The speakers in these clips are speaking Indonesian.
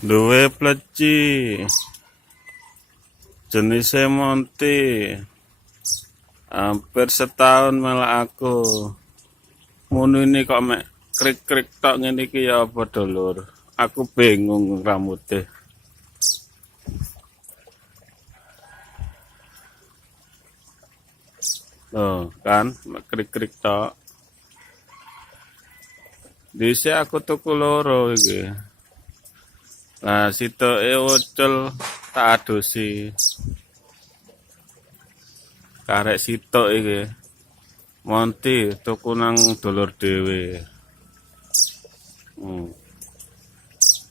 Duwe pleci jenisnya Monty, hampir setahun malah aku ngono ini kok mek krik-krik tok ngene iki ya apa dulur. Aku bingung rambutnya. Oh, kan krik-krik tok. Dhisik aku tuku loro iki. Nah, sitoke ucul tak adosi. Karek sitok iki. Monty tuku nang dulur dhewe.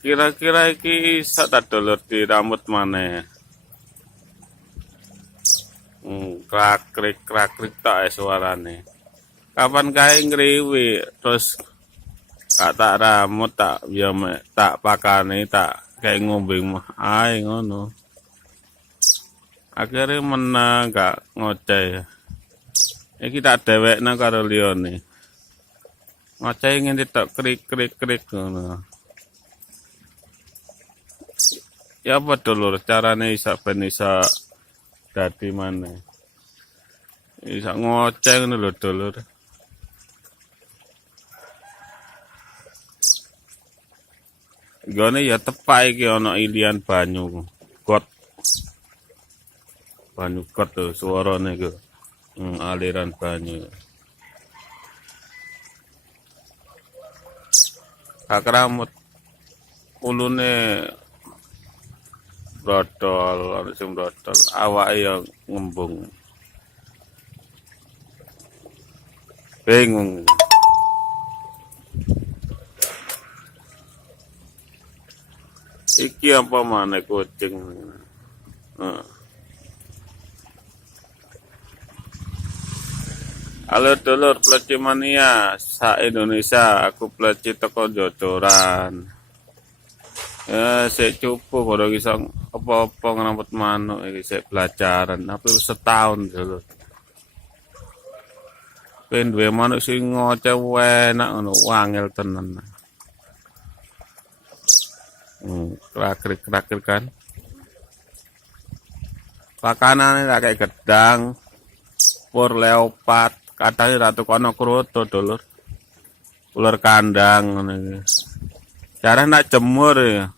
Kira-kira iki iso tak dulur di rambut maneh. Krak-krik tak suarane. Kapan kae ngriwi terus gak tak rambut tak ya tak pakane tak kayak ngombe mah ae ngono. Akhirnya menang gak ngoceh. Iki tak dhewekna karo liyane. Ngoceh ngene tok krik-krik ngono. Ya apa dulur carane iso ben iso dadi maneh. Iso ngoceh ngono lho dulur. Gone ya tepak iki ana ilian banyu. Got. Banyu got tuh suarane iku. Aliran banyu. Kak rambut ulune brodol, ana sing brodol, awake ya ngembung. Bingung. Iki apa maneh kucing. Halo dulur pleci mania sa Indonesia, aku pleci teko jodoran. Sik cupu ora iso apa-apa ngrambut manuk iki sik belajaran, tapi wis setahun dulur. Ben duwe manuk sing ngoceh enak ngono, wangel tenan. Krakrik kan. Pakanane tak kayak gedang, pur leopat, kadang ratu kono kroto dulur. Ular kandang ngono iki. Cara nak jemur ya.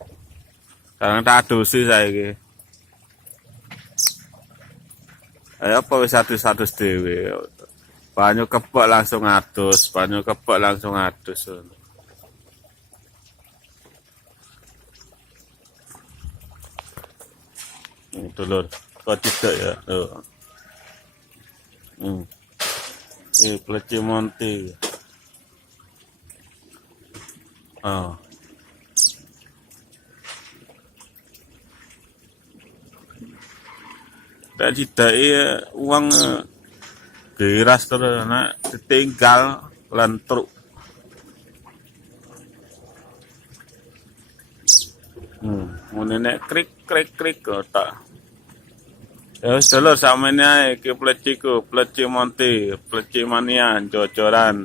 Sekarang tak adusi saiki. Ayo apa wis adus-adus dhewe. Banyu kebak langsung adus, banyu kebak langsung adus. Dulur, kok tidak ya? Ini pleci Monty. Tak cidai uang giras terus nak ditinggal lentruk. Munine krik tak. Ya wis dulur sampeyan iki pleciku, pleci Monty, pleci mania jojoran.